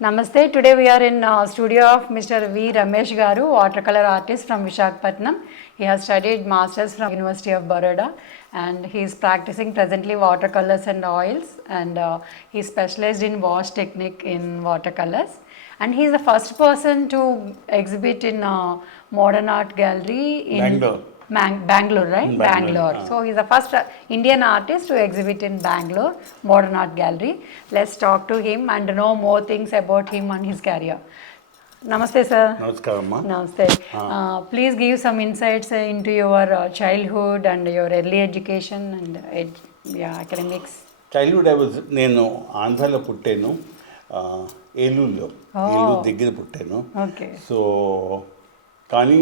Namaste. Today we are in studio of Mr. V. Ramesh Garu, watercolor artist from Visakhapatnam. He has studied masters from University of Baroda and he is practicing presently watercolors and oils, and he specialized in wash technique in watercolors, and he is the first person to exhibit in modern art gallery in Bangalore. Bangalore, right? Bangalore. So he's the first Indian artist to exhibit in Bangalore Modern Art Gallery. Let's talk to him and know more things about him and his career. Namaste, sir. Namaskaram. Namaste. Please give some insights into your childhood and your early education and academics. Childhood నేను ఆంధ్రాలో పుట్టాను, ఏలూరులో, ఏలూరు దగ్గర పుట్టాను. Okay. So కానీ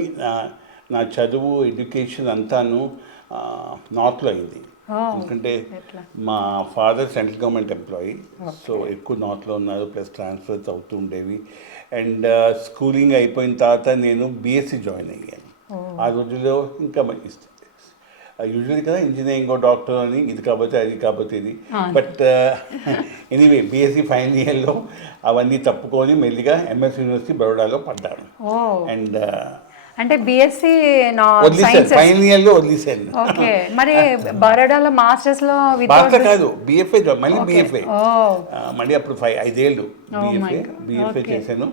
నా చదువు ఎడ్యుకేషన్ అంతాను నార్త్లో అయింది. ఎందుకంటే మా father central government employee, so ఎక్కువ నార్త్లో ఉన్నారు, ప్లస్ ట్రాన్స్ఫర్స్ అవుతూ ఉండేవి. అండ్ స్కూలింగ్ అయిపోయిన తర్వాత నేను బీఎస్సీ జాయిన్ అయ్యాను. ఆ రోజుల్లో ఇంకా యూజువల్లీ కదా ఇంజనీరింగ్ డాక్టర్ అని, ఇది కాకపోతే అది కాకపోతే ఇది. బట్ ఎనీవే బీఎస్సీ ఫైనల్ ఇయర్లో అవన్నీ తప్పుకొని మెల్లిగా ఎంఎస్ యూనివర్సిటీ బరోడాలో పడ్డాను. అండ్ అంటే బిఎస్సి ఫైనల్ ఇయర్ లో వదిలేసాను. ఓకే. మరి బరోడాలో మాస్టర్స్ లో మాస్టర్ కాదు, బిఎఫ్ఏ జాబ్, మళ్ళీ బిఎఫ్ఏ, మళ్ళీ అప్పుడు 5 ఏళ్ళు బిఎఫ్ఏ చేశాను.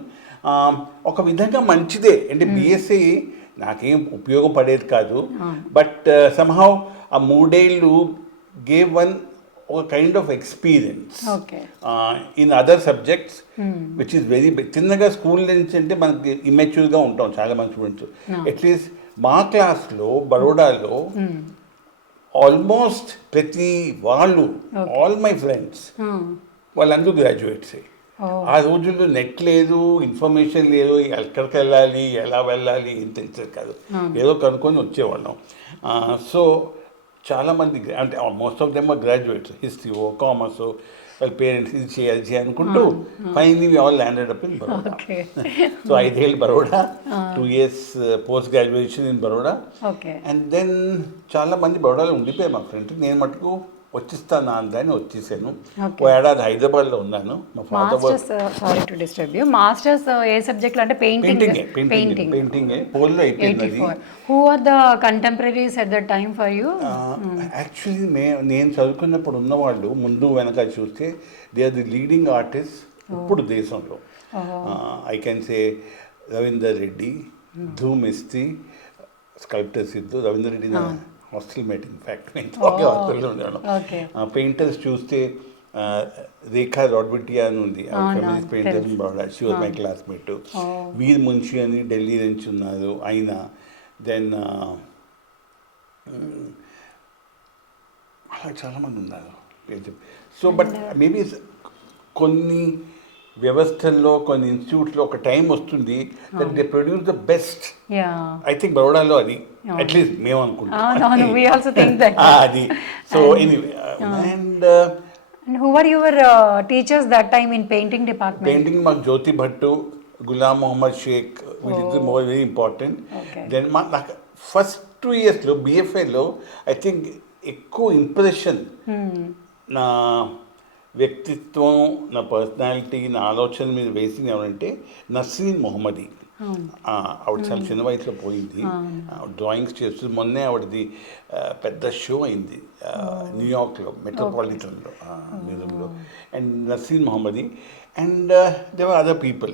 ఒక విధంగా మంచిదే, అంటే బిఎస్సి నాకేం ఉపయోగపడేది కాదు, బట్ సమ్హౌ ఆ 3 ఏళ్ళు గేవ్ వన్ ఒక kind of experience in other subjects which is very చిన్నగా స్కూల్ నుంచి అంటే మనకి ఇమ్మెచ్యూర్గా ఉంటాం చాలా మంది స్టూడెంట్స్. అట్లీస్ట్ మా క్లాస్లో బరోడాలో ఆల్మోస్ట్ ప్రతి వాళ్ళు, ఆల్ మై ఫ్రెండ్స్, వాళ్ళందరూ గ్రాడ్యుయేట్సే. ఆ రోజుల్లో నెట్ లేదు, ఇన్ఫర్మేషన్ లేదు, ఎక్కడికి వెళ్ళాలి, ఎలా వెళ్ళాలి ఏం తెలిసేది కాదు, ఏదో కనుక్కొని వచ్చేవాళ్ళం. సో చాలామంది అంటే most of them graduates, history commerce, వాళ్ళ పేరెంట్స్ ఇది చేయాలి అనుకుంటూ finally we all landed up in Baroda. So 5 ఏళ్ళు Baroda, 2 years post graduation in Baroda. And then చాలామంది బరోడాలో ఉండిపోయారు మా ఫ్రెండ్స్. నేను మటుకు వచ్చిస్తాను ఆంధ్రాని వచ్చేసాను. ఓ ఏడాది హైదరాబాద్లో ఉన్నాను. మా father sorry to disturb you, masters ఏ సబ్జెక్ట్ అంటే పెయింటింగ్ పోల్లో అయిపోయింది. Who are the contemporaries at the time for you? Actually నేను చదువుకున్నప్పుడు ఉన్నవాళ్ళు ముందు వెనక చూస్తే they are the leading artist ఇప్పుడు దేశంలో. I can say Ravinder Reddy, Dhoom Mistry, sculptor Siddhu. Ravinder Reddy hostel mate, in fact నేను హాస్టల్లో ఉండేవాళ్ళం. పెయింటర్స్ చూస్తే రేఖా రాడ్బిటియా అని ఉంది, painter in Baroda, she was my classmate. వీర్ మున్షి అని ఢిల్లీ నుంచి ఉన్నారు ఆయన. దెన్ అలా చాలామంది ఉన్నారు. సో బట్ మేబీ కొన్ని వ్యవస్థల్లో, కొన్ని ఇన్స్టిట్యూట్స్లో ఒక టైం వస్తుంది that they produce the best. I think బరోడాలో అది అట్లీస్ట్ మేము అనుకుంటాం అది. So anyway, and who were your teachers that time in painting department? Painting మాకు జ్యోతి భట్టు, గులాం మొహమ్మద్ షేక్, వీళ్ళిద్దరు మోర్ వెరీ ఇంపార్టెంట్. దెన్ నాకు ఫస్ట్ 2 yearsలో బిఎఫ్ఏలో ఐ థింక్ ఎక్కువ ఇంప్రెషన్ నా వ్యక్తిత్వం, నా పర్సనాలిటీ, నా ఆలోచన మీద వేసింది ఎవరంటే నస్రీన్ మొహమ్మది. ఆవిడ చాలా చిన్న వయసులో పోయింది. డ్రాయింగ్స్ చేస్తూ మొన్నే ఆవిడది పెద్ద షో అయింది న్యూయార్క్లో, మెట్రోపాలిటన్లో మ్యూజియంలో. And Nasreen Mohamedi and they were other people.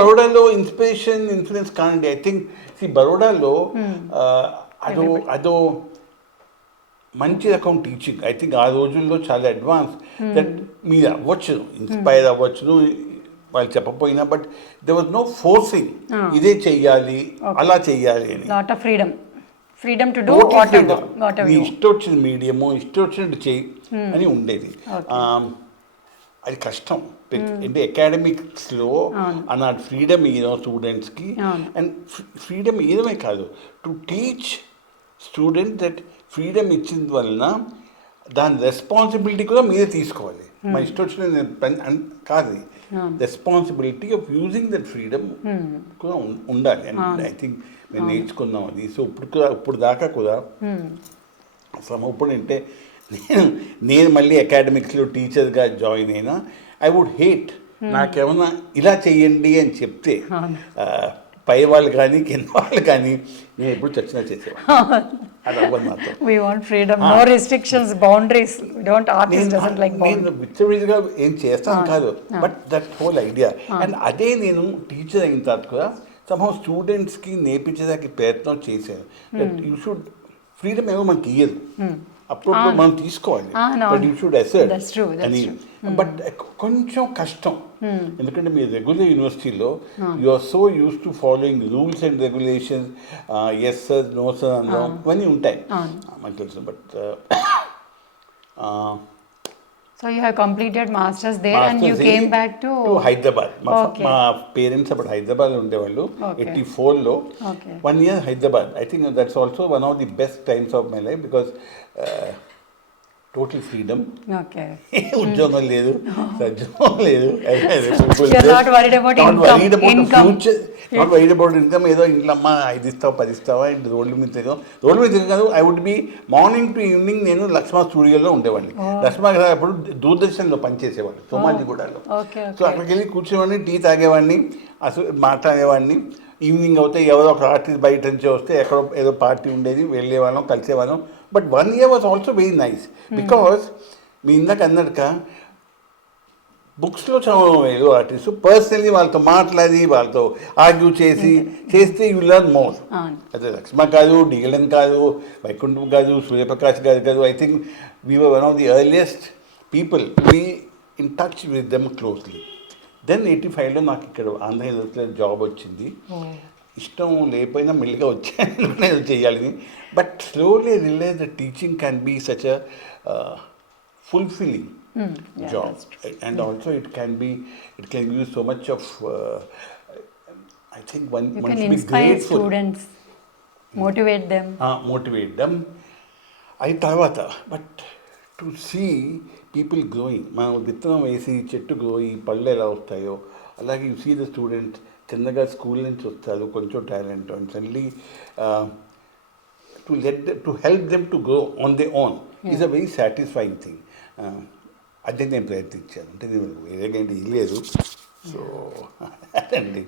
బరోడాలో ఇన్ఫ్లుయెన్స్ కానండి. ఐ థింక్ బరోడాలో అదో మంచి రకం టీచింగ్. ఐ థింక్ ఆ రోజుల్లో చాలా అడ్వాన్స్, దట్ మీరు అవ్వచ్చు, ఇన్స్పైర్ అవ్వచ్చును వాళ్ళు చెప్పపోయినా, but they was no forcing ఇదే చెయ్యాలి అలా చెయ్యాలి అని. ఫ్రీడమ్ టు డూ నీ ఇష్టం వచ్చిన మీడియము, ఇష్టం వచ్చినట్టు చెయ్యి అని ఉండేది. అది కష్టం. అంటే అకాడమిక్స్లో అన్నాడు ఫ్రీడమ్ ఇయ్యడం స్టూడెంట్స్కి. అండ్ ఫ్రీడమ్ ఇయ్యడమే కాదు, to teach student that freedom ఇచ్చిన వలన దాని రెస్పాన్సిబిలిటీ కూడా మీరే తీసుకోవాలి. మా ఇష్టం వచ్చిన కాదు, responsibility of using that freedom కూడా ఉండాలి. అండ్ ఐ థింక్ మేము నేర్చుకున్నాం అది. సో ఇప్పుడు దాకా కూడా ఇప్పుడు అంటే నేను నేను మళ్ళీ అకాడమిక్స్లో టీచర్గా జాయిన్ అయినా ఐ వుడ్ హేట్ నాకేమన్నా ఇలా చెయ్యండి అని చెప్తే పై వాళ్ళు కానీ కింద వాళ్ళు కానీ నేను ఎప్పుడు చచ్చినా చేసేవాడిని. అది అవ్వదు నాతో. We want freedom, no restrictions, boundaries. We don't, artist doesn't like boundaries. నేను విచ్చలవిడిగా ఏం చేస్తాను కాదు, but that whole idea. And అదే నేను టీచర్ అయిన తర్వాత కూడా సమ్హౌ స్టూడెంట్స్కి నేర్పించేదానికి ప్రయత్నం చేశాను. దట్ యూ షుడ్ ఫ్రీడమ్ ఏమో మనకి ఇయ్యదు, అప్పుడు మనం తీసుకోవాలి, బట్ యూ షుడ్ అసర్ట్ అని. బట్ కొంచెం కష్టం, ఎందుకంటే మీ రెగ్యులర్ యూనివర్సిటీలో you are so use to following rules and regulations, yes sir no sir అనడం ఇవన్నీ ఉంటాయి మనకు తెలుసు. But So you have completed masters there and you came back to Hyderabad. మా పేరెంట్స్ అప్పుడు హైదరాబాద్ ఉండేవాళ్ళు. 84లో 1 year Hyderabad. I think that's also one of the best times of my life because total freedom. ఉద్యోగం లేదు, సద్యోగం లేదు, not worried about ఇన్కమ్. ఏదో ఇంట్లో అమ్మ 5 ఇస్తావా 10 ఇస్తావా ఇంటి రోడ్ల మీద తిరగదు కాదు. I would be morning to evening నేను లక్ష్మా స్టూడియోలో ఉండేవాడిని. లక్ష్మా అప్పుడు దూరదర్శన్లో పనిచేసేవాడిని సోమాజిగూడలో. సో అక్కడికి వెళ్ళి కూర్చోవాడిని, టీ తాగేవాడిని, అసలు మాట్లాడేవాడిని. ఈవినింగ్ అవుతే ఎవరో ఒక ఆర్టిస్ట్ బయట నుంచి వస్తే ఎక్కడో ఏదో పార్టీ ఉండేది, వెళ్ళేవాళ్ళం, కలిసేవాళ్ళం. But 1 year was also very nice because మీ ఇందాక అన్నట్టుగా బుక్స్లో చదవడం వేరు, ఆర్టిస్ట్ పర్సనల్లీ వాళ్ళతో మాట్లాడి వాళ్ళతో ఆర్గ్యూ చేస్తే యూ లెర్న్ మోర్. అదే లక్ష్మ కాదు, డిఎల్ఎన్ కాదు, వైకుంఠం కాదు, సూర్యప్రకాష్ గారు కాదు. I think we were one of the earliest people be in touch with them closely. Then 85లో నాకు ఇక్కడ ఆంధ్ర యూనివర్సిటీలో జాబ్ వచ్చింది. ఇష్టం లేకపోయినా మెల్లిగా వచ్చాను చేయాలని. But slowly realise the teaching can be such a fulfilling job, and also it can give you so much of I think one can should be inspire grateful. Students, motivate them అయి తర్వాత but to see people growing. మనం విత్తనం వేసి చెట్టు గ్రోయి పళ్ళు ఎలా వస్తాయో అలాగే యూ సీ ద స్టూడెంట్స్ చిన్నగా స్కూల్ నుంచి వస్తారు కొంచెం talent, and suddenly to help them to grow on their own is a very satisfying thing. అదే నేను ప్రయత్నించాను. అంటే నేను వేరేగంటే ఇల్లేదు.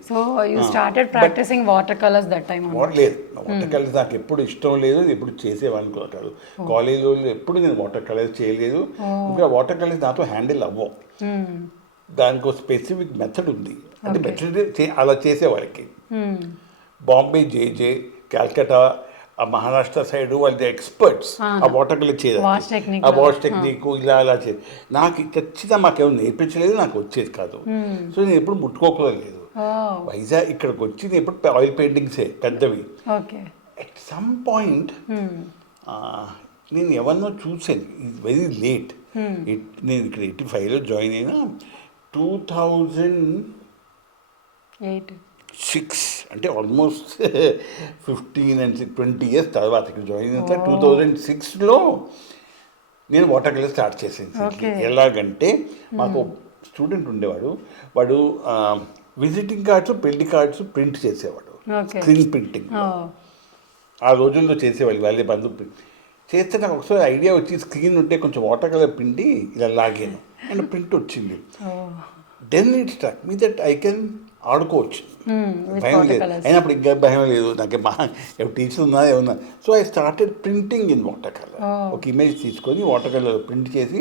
సో you started practicing watercolors that time? లేదు, వాటర్ కలర్స్ నాకు ఎప్పుడు ఇష్టం లేదు, ఎప్పుడు చేసేవాడిని కూడా కాదు. కాలేజీలో ఎప్పుడు నేను వాటర్ కలర్స్ చేయలేదు. ఇంకా వాటర్ కలర్స్ నాతో హ్యాండిల్ అవ్వవు. దానికి ఒక స్పెసిఫిక్ మెథడ్ ఉంది, అంటే మెథడ్ అలా చేసేవాడికి. బాంబే, జేజే, క్యాల్కటా, ఆ మహారాష్ట్ర సైడ్ వాళ్ళు ఎక్స్పర్ట్స్ ఆ వాటర్ కలర్ చేయదు, ఆ వాష్ టెక్నిక్ ఇలా అలా చేయాలి. నాకు ఖచ్చితంగా మాకేమో నేర్పించలేదు, నాకు వచ్చేది కాదు. సో నేను ఎప్పుడు ముట్టుకోకలేదు. వైజాగ్ ఇక్కడికి వచ్చి నేను ఎప్పుడు ఆయిల్ పెయింటింగ్సే పెద్దవి. ఎట్ సమ్ పాయింట్ నేను ఎవరినో చూసాను, ఇట్స్ వెరీ లేట్. నేను ఇక్కడ 85లో జాయిన్ అయినా 2006 అంటే ఆల్మోస్ట్ 15 and 20 years తర్వాత ఇక్కడ జాయిన్ అయిన 2006లో నేను వాటర్ కలర్ స్టార్ట్ చేసాను. ఎలాగంటే మాకు స్టూడెంట్ ఉండేవాడు, వాడు విజిటింగ్ కార్డ్స్ పెళ్లి కార్డ్స్ ప్రింట్ చేసేవాడు, స్క్రీన్ ప్రింటింగ్. ఆ రోజుల్లో చేసేవాళ్ళు వాళ్ళే బంధువు చేస్తే నాకు ఒకసారి ఐడియా వచ్చి స్క్రీన్ ఉంటే కొంచెం వాటర్ కలర్ పిండి ఇలా లాగాను అండ్ ప్రింట్ వచ్చింది. Then it struck me that I can ఆడుకోవచ్చు, భయం లేదు. అయినప్పుడు ఇంకా భయం లేదు నాకు, టీచర్ ఉన్నా ఏమన్నా. So I started printing in water colour. ఒక ఇమేజ్ తీసుకొని వాటర్ కలర్ ప్రింట్ చేసి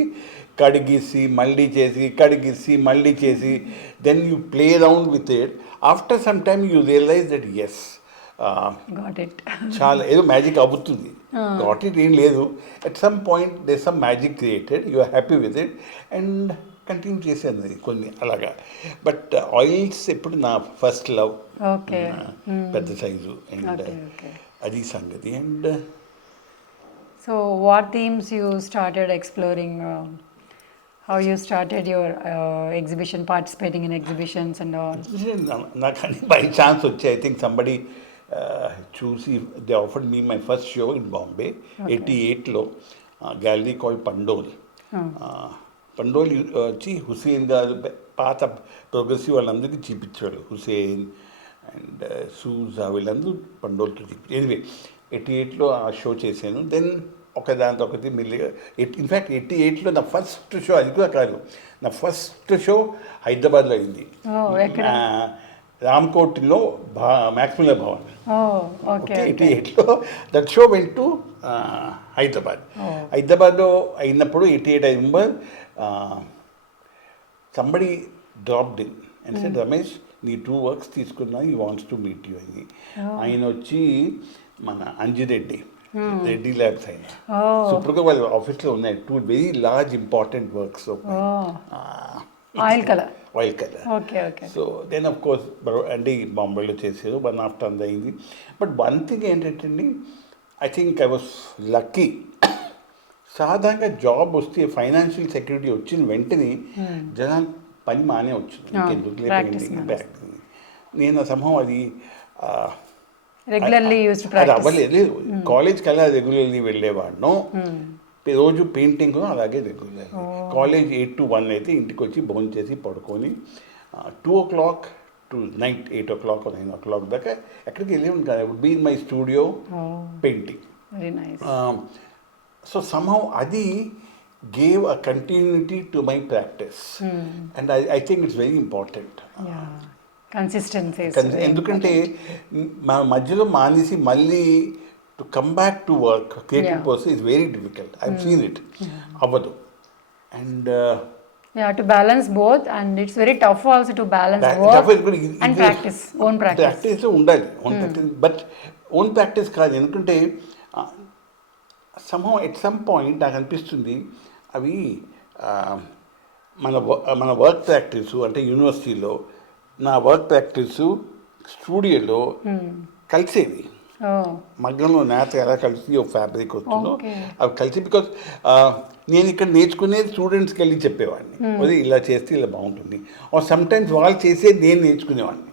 కడిగిసి మళ్ళీ చేసి కడిగిసి మళ్ళీ చేసి then you play around with it. After some time you realise that yes చాలా ఏదో మ్యాజిక్ అవుతుంది. గాట్ ఇట్ ఏం లేదు, at some point they some magic created, you are happy with it and continue చేసేది కొన్ని అలాగా. బట్ ఆయిల్స్ ఎప్పుడు నా ఫస్ట్ లవ్, పెద్ద సైజు అండ్ అది సంగతి. And so what themes you started exploring? How you started your exhibition, participating in exhibitions and all? నాకు అని బై ఛాన్స్ వచ్చి ఐ థింక్ సంబడి చూసి they offered me my first show in Bombay 88లో gallery called Pundole. Pundole వచ్చి హుసేన్ గారు పాత ప్రోగ్రెసివ్ వాళ్ళందరికీ చూపించాడు, హుసేన్ అండ్ సూజా వీళ్ళందరూ పండోల్తో చూపించారు. ఎనివే 88లో ఆ షో చేశాను. దెన్ ఒకదాంతో ఒకటి మెల్లిగా ఇన్ఫ్యాక్ట్ 88లో నా ఫస్ట్ షో, అది కూడా కాదు, నా ఫస్ట్ షో హైదరాబాద్లో అయింది. రామ్కోట్లో మ్యాక్స్మిల్లర్ భవన్. ఓకే 88లో దట్ షో వెంట్ టు హైదరాబాద్లో అయినప్పుడు 88 I remember somebody dropped in and said Ramesh నీ 2 వర్క్స్ తీసుకున్నా, ఈ వాంట్స్ టు మీట్ యూ అని. ఆయన వచ్చి మన అంజిరెడ్డి రెడ్డి ల్యాబ్స్ అయిన సూపర్గా వాళ్ళ ఆఫీస్లో ఉన్నాయి 2 very large important works oil colour. So then of course అంటే బాంబేలో చేశారు, 1 ఆఫ్టర్ అంత అయింది. బట్ వన్ థింగ్ ఏంటంటే అండి, I think I was lucky. సాధారణంగా జాబ్ వస్తే ఫైనాన్షియల్ సెక్యూరిటీ వచ్చిన వెంటనే జనాలు పని మానే వచ్చింది, ఇంకెందుకు లేదు. నేను సంభవం అది అవ్వలేదు. కాలేజ్కి అలా రెగ్యులర్లీ వెళ్ళేవాడిను, రోజు పెయింటింగ్ అలాగే రెగ్యులర్. కాలేజ్ 8 to 1 అయితే ఇంటికి వచ్చి భోజనం చేసి పడుకొని 2 o'clock to night 8 o'clock or 9 o'clock దాకా ఎక్కడికి వెళ్ళి ఉంటాను. I would be in my studio painting. So somehow అది gave a continuity to my practice. And I think it's very important. Consistency. ఎందుకంటే మా మధ్యలో మానేసి మళ్ళీ to come back to work creative process is very difficult. I seen it అవ్వదు. And to balance both, and it's very tough also to balance work and practice, own practice. Practice ఉండాలి, own practice. But own practice కాదు, ఎందుకంటే somehow at some point నాకు అనిపిస్తుంది అవి మన work practice అంటే యూనివర్సిటీలో నా వర్క్ ప్రాక్టీసు స్టూడియోలో కలిసేవి. మగ్గంలో నేత ఎలా కలిసి ఒక ఫ్యాబ్రిక్ వస్తుందో అవి కలిసి. బికాజ్ నేను ఇక్కడ నేర్చుకునేది స్టూడెంట్స్కి వెళ్ళి చెప్పేవాడిని, అది ఇలా చేస్తే ఇలా బాగుంటుంది. ఆర్ సమ్ టైమ్స్ వాళ్ళు చేసేది నేను నేర్చుకునేవాడిని,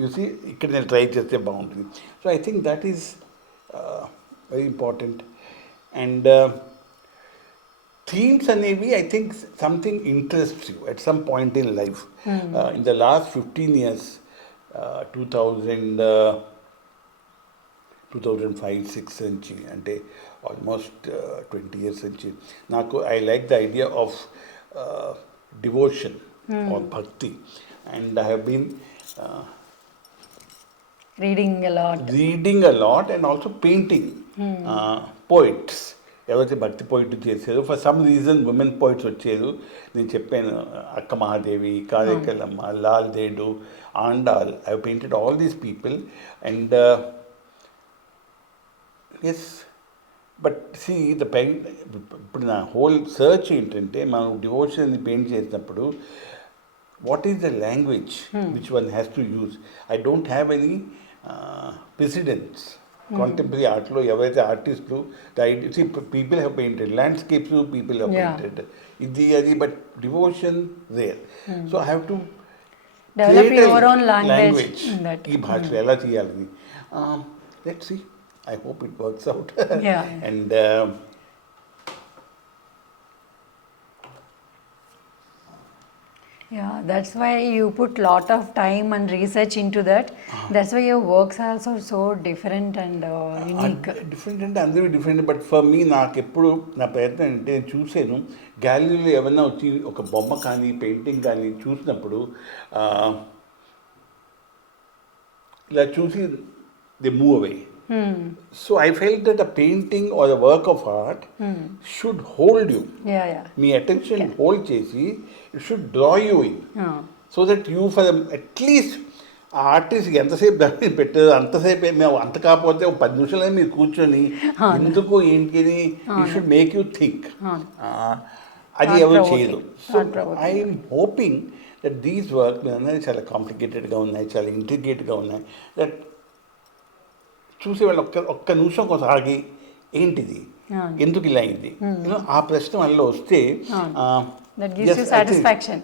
చూసి ఇక్కడ నేను ట్రై చేస్తే బాగుంటుంది. So I think that is very important. And themes అనేవి I think something interests you at some point in life. In the last 15 years, 2005-06 నుంచి, అంటే ఆల్మోస్ట్ 20 years నుంచి నాకు I like the idea of devotion or bhakti. And I have been reading a lot and also painting poets. ఎవరైతే bhakti poet చేశారు, for some reason women poets వచ్చారు. నేను చెప్పాను Akka Mahadevi, Karaikalamma, Lal Ded, Andal. I painted all these people. And yes, but see the paint, ఇప్పుడు నా whole search ఏంటంటే మనం డివోషన్ని పెయింట్ చేసినప్పుడు what is the language which one has to use. I don't have any precedents. Contemporary ఆర్ట్లో ఎవరైతే ఆర్టిస్టులు people have painted landscapes, people have painted ఇది అది, but devotion rare. So I have to language ఈ భాషలో ఎలా చేయాలని. లెట్స్ సీ, I hope it works out. And that's why you put lot of time and research into that. That's why your works are also so different and unique. Different అంటే అందరూ different. But for me నాకు ఎప్పుడు నా ప్రయత్నం అంటే నేను చూసాను గ్యాలరీలో ఏమన్నా వచ్చి ఒక బొమ్మ కానీ పెయింటింగ్ కానీ చూసినప్పుడు ఇలా చూసి they move away. So I felt that a painting or a work of art should hold you. Me attention hold చేసి it should draw you in. So that you for at least ఆ ఆర్టిస్ట్ ఎంతసేపు దాన్ని పెట్టారు అంతసేపు, మేము అంత కాకపోతే 10 నిమిషాలు మీరు కూర్చొని ఎందుకు ఏంటి అని you should make you think. అది ఎవరు చేయరు. So I'm hoping that these work అనేది చాలా కాంప్లికేటెడ్గా ఉన్నాయి, చాలా ఇంట్రిగేట్గా ఉన్నాయి. దట్ చూసే వాళ్ళు ఒక్క నిమిషం కోసం ఆగి ఏంటిది, ఎందుకు ఇలా అయింది, ఆ ప్రశ్న వల్ల వస్తే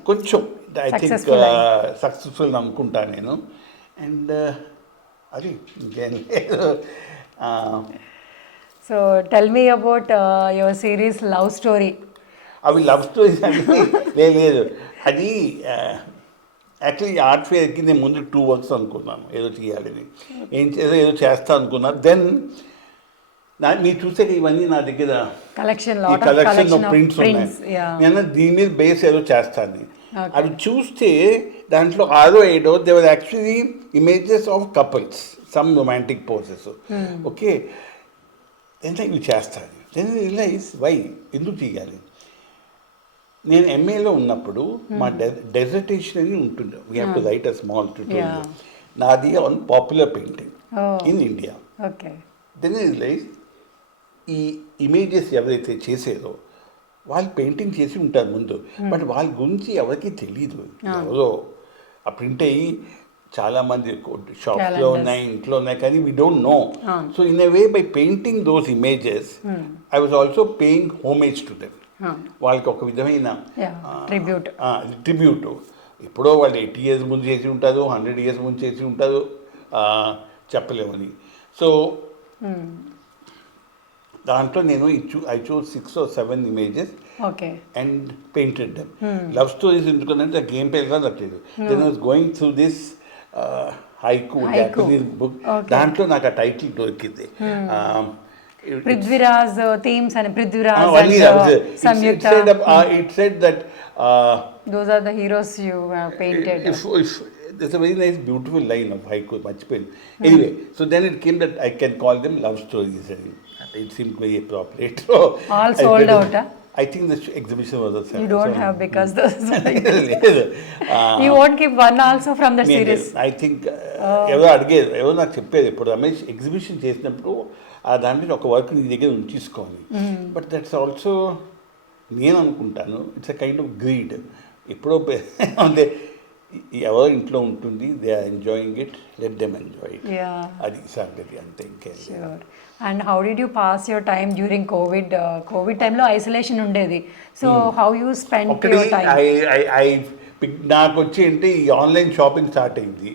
కొంచెం ఐ థింక్ సక్సెస్ఫుల్ అనుకుంటాను నేను. అండ్ అది ఇంకేం లేదు. So tell me about your series love story. అవి లవ్ స్టోరీస్ అని లేదు, అది యాక్చువల్లీ ఆర్ట్ ఫేర్కి నేను ముందు 2 వర్క్స్ అనుకున్నాను ఏదో చేయాలని, ఏదో చేస్తా అనుకున్నాను. దెన్ మీరు చూసే ఇవన్నీ నా దగ్గర కలెక్షన్ ఈ కలెక్షన్ ఆఫ్ ప్రింట్స్ ఉన్నాయి. నేను దీని మీద బేస్ ఏదో చేస్తాను. అవి చూస్తే దాంట్లో 6 7 దేవర్ actually images of couples, some romantic poses. Okay, ఎంత ఇవి చేస్తాను. దెన్ రియలైజ్ వై, ఎందుకు చేయాలి. నేను ఎంఏలో ఉన్నప్పుడు మా డెజర్టేషన్ అని ఉంటుంది. We have to write a small tutorial. నాది on popular painting in India. Then realize ఈ ఇమేజెస్ ఎవరైతే చేసేదో వాళ్ళు పెయింటింగ్ చేసి ఉంటారు ముందు, బట్ వాళ్ళ గురించి ఎవరికి తెలియదు. ఎవరో ఆ ప్రింట్ అయ్యి చాలామంది షాప్లో ఉన్నాయి, ఇంట్లో ఉన్నాయి, కానీ we don't know. So in a way by painting those images I was also paying homage to them. వాళ్ళకి ఒక విధమైన ట్రిబ్యూట్. ఎప్పుడో వాళ్ళు 80 years ముందు చేసి ఉంటారు, 100 years ముందు చేసి ఉంటారు, చెప్పలేమని. సో దాంట్లో నేను I choose 6 or 7 images and painted them. Love stories ఎందుకంటే నాకు ఏం పేరు నచ్చలేదు. Then I was going through this haiku Japanese book. దాంట్లో నాకు ఆ టైటిల్ దొరికింది. Prithviraj themes and Prithviraj and Samyukta. It said that those are the heroes you have painted. There's a very nice, beautiful line of haiku, much pain. Anyway, so then it came that I can call them love stories, and it seemed very appropriate. So all sold out. I think the exhibition was a success. You don't have because those. You won't keep one also from the series. I think ఎవరో నాకు చెప్పేది ఇప్పుడు, రమేష్ ఎగ్జిబిషన్ చేసినప్పుడు దాంట్లో ఒక వర్క్ నీ దగ్గర ఉంచేసుకోవాలి. బట్ దట్స్ ఆల్సో, నేను అనుకుంటాను, it's a kind of greed. ఎప్పుడో అంటే ఎవరో ఇంట్లో ఉంటుంది, they are enjoying it, let them enjoy it. అది సంగతి, అంతే, ఇంకేం. And how did you pass your time during Covid? Covid టైంలో ఐసోలేషన్ ఉండేది. So how you spend your time? నాకు వచ్చి అంటే ఈ ఆన్లైన్ షాపింగ్ స్టార్ట్ అయింది.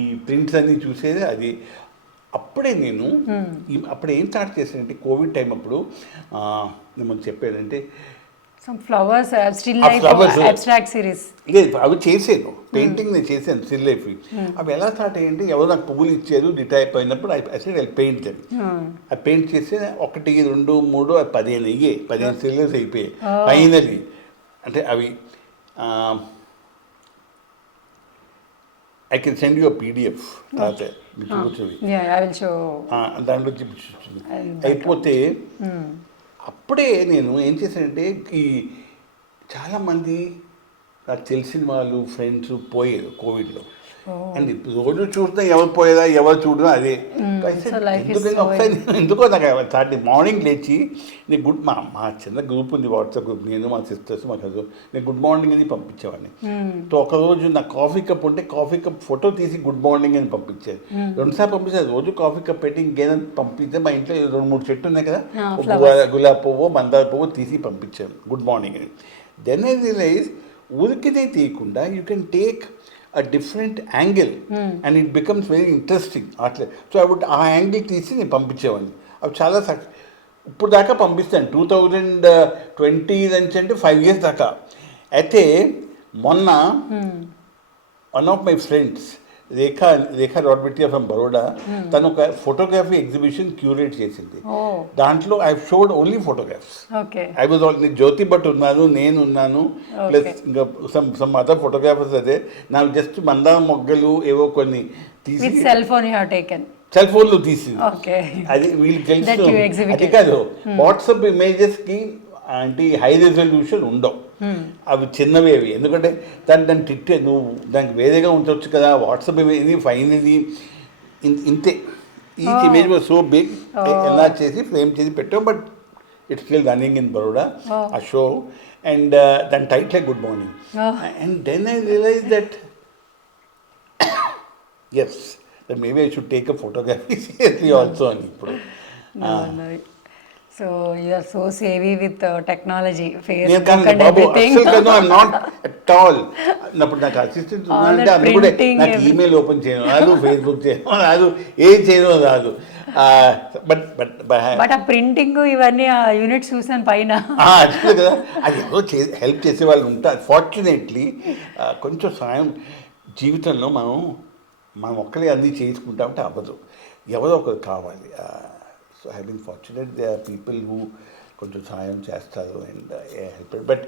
ఈ ప్రింట్స్ అన్ని చూసేది అది. అప్పుడే నేను అప్పుడు ఏం స్టార్ట్ చేశానంటే, కోవిడ్ టైం అప్పుడు నేను చెప్పానంటే flowers still life abstract series లేదు, అవి చేసాను, పెయింటింగ్ నేను చేశాను స్టిల్ లైఫ్. అవి ఎలా స్టార్ట్ అయ్యంటే, ఎవరు నాకు పువ్వులు ఇచ్చారు డిటై అయిపోయినప్పుడు ఐ పెయింట్ దెమ్. ఆ పెయింట్ చేస్తే 1 2 3 15 అయ్యాయి, 15 స్టిల్ లైఫ్ అయిపోయాయి ఫైనలీ. అంటే అవి ఐ కెన్ సెండ్ యూ అ PDF తర్వాత చూపించింది, దాంట్లో చూపించింది. అయిపోతే అప్పుడే నేను ఏం చేశానంటే, ఈ చాలామంది నాకు తెలిసిన వాళ్ళు ఫ్రెండ్స్ పోయారు కోవిడ్లో. అండ్ ఇప్పుడు రోజు చూసినా ఎవరు పోయేదా ఎవరు చూడదా అదే. ఎందుకో నాకు సాటర్డే మార్నింగ్ లేచి నేను మా చిన్న గ్రూప్ ఉంది, వాట్సాప్ గ్రూప్, నేను మా సిస్టర్స్ మా కజిన్, నేను గుడ్ మార్నింగ్ అని పంపించేవాడిని. సో ఒకరోజు నా కాఫీ కప్ ఉంటే కాఫీ కప్ ఫోటో తీసి గుడ్ మార్నింగ్ అని పంపించారు. 2 సార్లు పంపించారు. రోజు కాఫీ కప్ పెట్టి ఇంకేదైనా పంపిస్తే, మా ఇంట్లో 2 3 చెట్లు ఉన్నాయి కదా, గులాబీ పువ్వు మందార పువ్వు తీసి పంపించాను గుడ్ మార్నింగ్ అని. దెన్ ఐ రియలైజ్ ఊరికినే తీయకుండా you can take a different angle and it becomes very interesting. So I would ఆ యాంగిల్ తీసి నేను పంపించేవాడిని. అవి చాలా ఇప్పుడు దాకా పంపిస్తాను. 2020 నుంచి అంటే 5 years దాకా. అయితే మొన్న one of my friends Rekha Rodwittiya from Baroda, తను ఒక ఫోటోగ్రఫీ ఎగ్జిబిషన్ క్యూరేట్ చేసింది. దాంట్లో I showed only photographs. I was Jyoti Bhatt ఉన్నాను, నేను ఉన్నాను, ప్లస్ ఇంకా సమ్ అదర్ ఫోటోగ్రాఫర్స్. అదే నాకు జస్ట్ మందార మొగ్గలు ఏవో కొన్ని తీసి సెల్ ఫోన్లో తీసింది. అది వీళ్ళకి తెలుసు. అది కాదు, వాట్సాప్ ఇమేజెస్కి అంటే హై రెజల్యూషన్ ఉండవు, అవి చిన్నవి అవి. ఎందుకంటే దాన్ని తిట్టే, నువ్వు దానికి వేరేగా ఉంచవచ్చు కదా, వాట్సాప్ ఇది ఫైన్, ఇది ఇంతే. Each image was so big, ఎలా చేసి ఫ్రేమ్ చేసి పెట్టావు, but it's still running in Baroda ఆ షో. అండ్ దాని title good morning. And then I realise that yes, that maybe I should take a photography seriously also అని ఇప్పుడు. So you are so savvy with technology, Facebook and everything. I'm not at all. నాకు అసిస్టెంట్ ఉన్నారంటే అది కూడా నాకు email open చేయను రాదు, ఫేస్బుక్ చేయను రాదు, ఏం చేయను రాదు. బట్ ఆ ప్రింటింగ్ ఇవన్నీ ఆ యూనిట్ చూసాను పైన కదా, అది ఎవరో హెల్ప్ చేసే వాళ్ళు ఉంటారు. ఫార్చునేట్లీ కొంచెం సాయం జీవితంలో మనం ఒక్కరే అన్నీ చేసుకుంటామంటే అవ్వదు, ఎవరో ఒకరు కావాలి. So I have been fortunate. There are people who కొంచెం సహాయం చేస్తారు and help it. But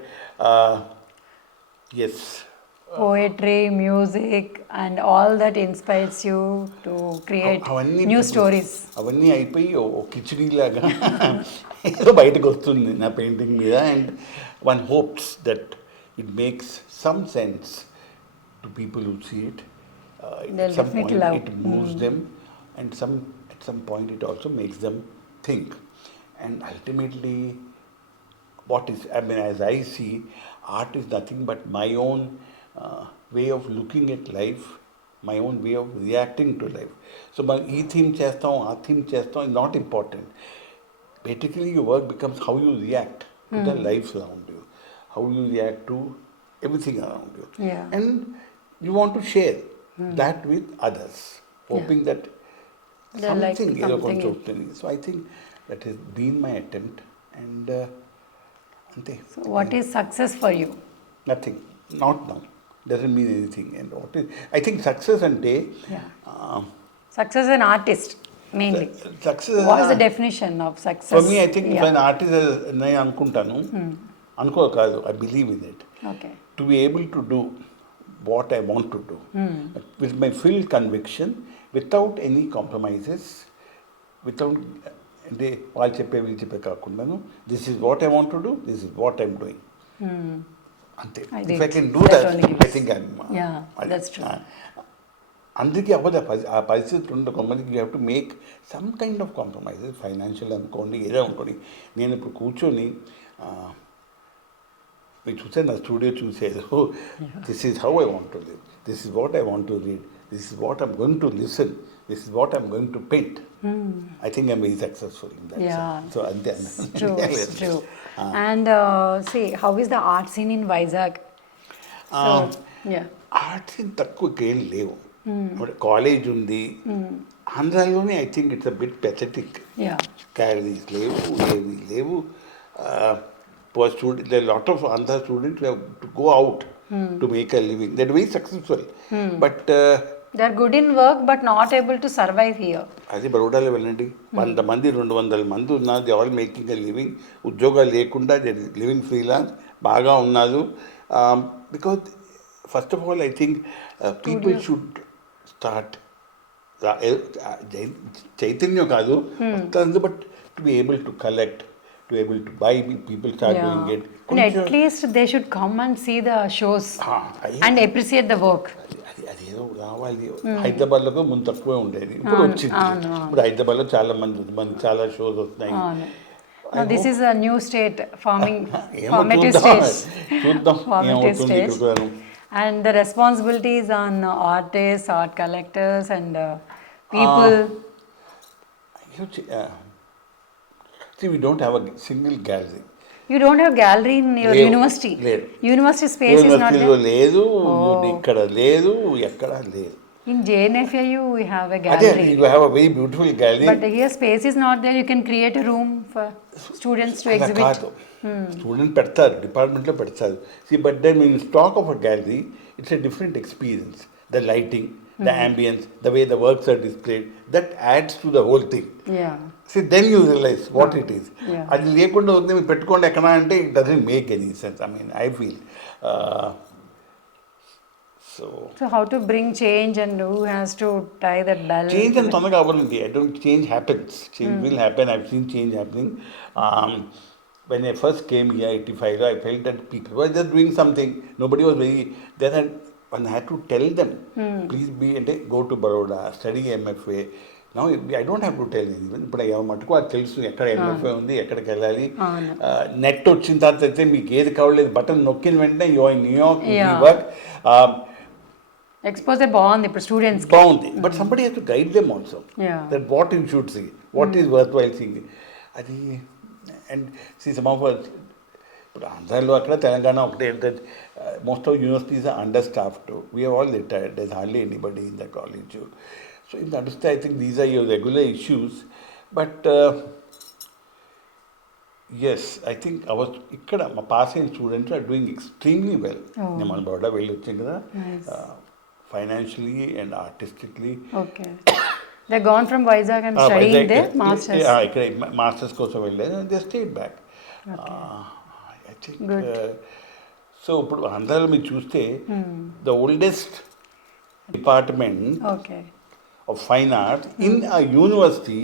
yes. Poetry, music, and all that inspires you to create అవన్నీ new stories. అవన్నీ అయిపోయి ఓ కిచిడీ లాగా ఏదో బయటకు వస్తుంది నా పెయింటింగ్ మీద. And one hopes that it makes some sense to people who see it. They'll Some definitely point love. it moves them, and at some point it also makes them think. And ultimately, as I see, art is nothing but my own way of looking at life, my own way of reacting to life. So ఈ థీమ్ చేస్తాం ఆ థీమ్ చేస్తాం is not important. Basically your work becomes how you react to the life around you, how you react to everything around you. Yeah. And you want to share that with others, hoping that They like something ఏదో something. కొంచెం వస్తుంది. So I think that has been my attempt. And అంతే. So what is success for you? Nothing. Not now. Doesn't mean anything. And what is, I think success ante, Success as an artist, mainly. Success. What is the definition of success? For me, I think if an artist is నేను అనుకుంటాను, అనుకో కాదు, I believe in it. Okay. To be able to do what I want to do with my full conviction, without any compromises, without అంటే వాళ్ళు చెప్పే వీళ్ళు చెప్పే కాకుండాను, this is what I want to do, this is what I'm doing. అంతే. If I can do that, I think I'm. Yeah, that's true. అందరికీ అవ్వదు ఆ పరిస్థితి ఉండే కొంతమందికి you have to make some kind of compromises, financial అనుకోండి ఏదో అనుకోండి. నేను ఇప్పుడు కూర్చొని మీరు చూసే నా స్టూడియో చూసేది, this is how I want to live, this is what I want to read, this is what I'm going to listen, this is what I'm going to paint. I think I'm very successful in that. Yeah. So అంతే. True, it's true. And see, how is the art scene in Vizag? Arts తక్కువకేం లేవు. College ఉంది ఆంధ్రాలోనే. I think it's a bit pathetic. Galleries లేవు. For students, there are a lot of Andhra students who have to go out to make a living. They're very successful. But they are good in work but not able to survive here. అది బరోడాలో వెళ్ళండి, 100 మంది 200 మంది ఉన్నారు. They all making a living. ఉద్యోగాలు లేకుండా they living freelance బాగా ఉన్నారు. Because first of all I think people should start చైతన్యం కాదు వస్తుంది, but to be able to collect, to able to buy, people start doing it. And at least they should come and see the shows and appreciate the work. అదేదో రావాలి. హైదరాబాద్లో ముందు తక్కువే ఉండేది, ఇప్పుడు వచ్చింది. ఇప్పుడు హైదరాబాద్లో చాలా మంది చాలా షోస్ వస్తున్నాయి. This is a new state formative stage. చూద్దాం ఏమవుతుంది ఇక్కడ. And the responsibility is on artists, art collectors and people. See, we don't have a single gallery. You don't have gallery in your university? University space is not there? లేదు, ఇక్కడ లేదు, ఎక్కడ లేదు. In JNFU we have a gallery. You have a very beautiful gallery. But here space is not there. You can create a room for students to exhibit. Students పెడతారు, డిపార్ట్మెంట్లో పెడతారు. See, but then when you talk of a gallery, it's a different experience. The lighting, the ambience, the way the works are displayed, that adds to the whole thing. Yeah. See, then you realize what it is. Yeah. అది లేకుండా ఉంది మీరు పెట్టుకోండి ఎక్కడ అంటే it doesn't make any sense. I mean, I feel. So how to bring change and who has to tie that bell? Change and తొందరగా అవ్వాలండి. I don't. Change happens. Change will happen. I've seen change happening. When I first came here, 85, I felt that people were just doing something. Nobody was very. Then I had to tell them, please go to Baroda, study MFA. Now I don't have to tell anyone. ఇప్పుడు మటుకు అది తెలుసు ఎక్కడ MFA ఉంది, ఎక్కడికి వెళ్ళాలి. నెట్ వచ్చిన తర్వాత అయితే మీకు ఏది కావలేదు బటన్ నొక్కిన వెంటనే you in New York, work. Exposure బాగుంది ఇప్పుడు స్టూడెంట్స్ బాగుంది, but somebody has to guide them also that what you should see, what is worth while seeing. అది అండ్ సీ సమ్ ఆఫ్ ఇప్పుడు ఆంధ్రాలో అక్కడ తెలంగాణ ఒకటే ఏంటంటే most of universities are understaffed. We are all retired. There is hardly anybody in the college. So ఇది నడుస్తే I think these are your regular issues. But yes, I think ఇక్కడ మా pass అయిన students are doing extremely well. నేను మన బరోడా వెళ్ళి వచ్చాం కదా, financially and artistically. They gone from Vizag and studying there, masters. ఇక్కడ మాస్టర్స్ కోసం వెళ్ళాను, they stayed back. I think so ఇప్పుడు ఆంధ్రాలో మీరు చూస్తే the oldest department of fine art in a university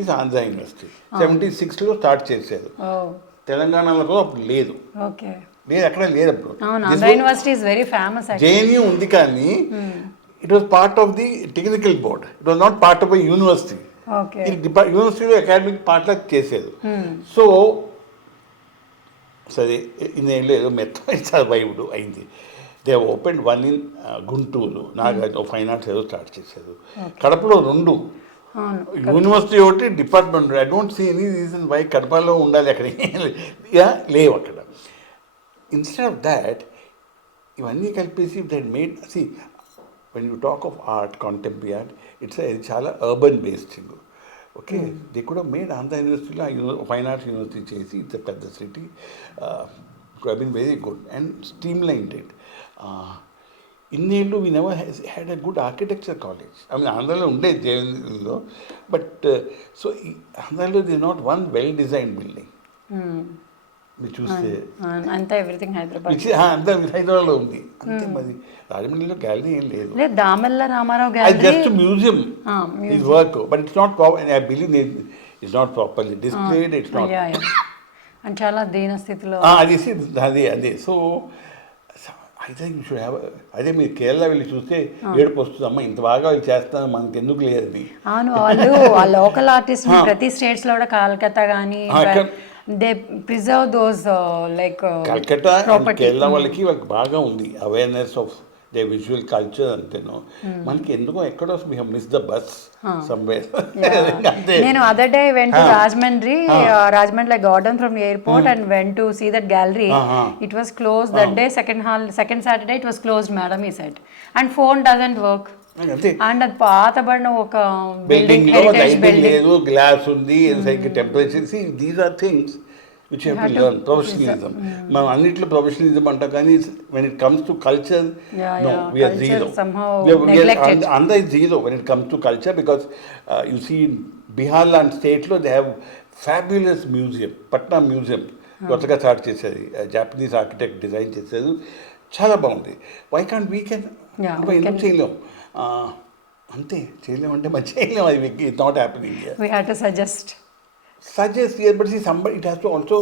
is Andhra University. 76లో స్టార్ట్ చేశారు. తెలంగాణలో కూడా అప్పుడు లేదు, లేదు అక్కడ లేదు అప్పుడు. Andhra University is very famous. JNU ఉంది కానీ it was part of the technical board. It was not part of a university. యూనివర్సిటీలో అకాడమిక్ పార్ట్లా చేసేది. సో సరే ఇన్నేళ్ళు ఏదో మెత్తం సర్వైవ్డ్ అయింది. They open one in Guntur, Nagarjuna fine arts ఏదో స్టార్ట్ చేశారు. కడపలో 2 యూనివర్సిటీ ఒకటి, department. I don't see any reason why కడపలో ఉండాలి అక్కడ లేవు అక్కడ. ఇన్స్టెడ్ ఆఫ్ దాట్ ఇవన్నీ కలిపేసి that made see when you talk of art, contemporary art, it's చాలా urban based thing. Okay, they కూడా మేడ్ ఆంధ్ర యూనివర్సిటీలో ఫైన్ ఆర్ట్స్ యూనివర్సిటీ చేసి ఇట్స్ పెద్ద city. It have been very good and streamlined it. ఇన్నేళ్ళు we never had a good architecture college. I mean ఆంధ్రాలో ఉండేది జేఎన్యూలో, but so ఆంధ్రాలో the not one well design building. మీరు చూస్తే అంతా ఎవ్రీథింగ్ హైదరాబాద్, అంతా హైదరాబాద్లో ఉంది అంతే. మరి రాజమండ్రిలో గ్యాలరీ ఏం లేదు. Damalla Ramarao gallery just museum is work, but it's not proper. I believe it's not properly displayed. It's not and చాలా దీన స్థితిలో అదే. So I think you should have. అదే మీరు కేరళ వెళ్ళి చూస్తే ఏడుపు వస్తుందమ్మా, ఇంత బాగా వాళ్ళు చేస్తాను, మనకి ఎందుకు లేదు. అవును, వాళ్ళు ఆ లోకల్ ఆర్టిస్ట్ ప్రతి స్టేట్స్ లో కూడా, కలకత్తా కానీ they preserve those like Calcutta and Kerala వాళ్ళకి బాగా ఉంది awareness of the visual culture అంతేనో. మనకి ఎందుకో ఎక్కడో we have miss the bus somewhere. నేను other day went to Rajahmundry. Rajahmundry got down from the airport and went to see that gallery. It was closed that day. Second Saturday it was closed, madam, he said. And phone doesn't work. And అది పాతబడిన ఒక building లో lighting లేదు, glass ఉంది, temperature. These are things which you have to learn. Professionalism. మనం అన్నిట్లో ప్రొఫెషనలిజం అంటాం కానీ when it comes to culture, no, we are zero. Andhra is zero when it comes to culture, because you see in Bihar and state lo they have fabulous museum, Patna museum. కొత్తగా స్టార్ట్ చేసేది, Japanese architect design చేసేది, చాలా బాగుంది. Why can't we can ఎందుకు చేయలేం? అంతే, చేయలేం అంటే మరి చేయలేం. అది it's not happening. We had to suggest here, but see, somebody, it has to also,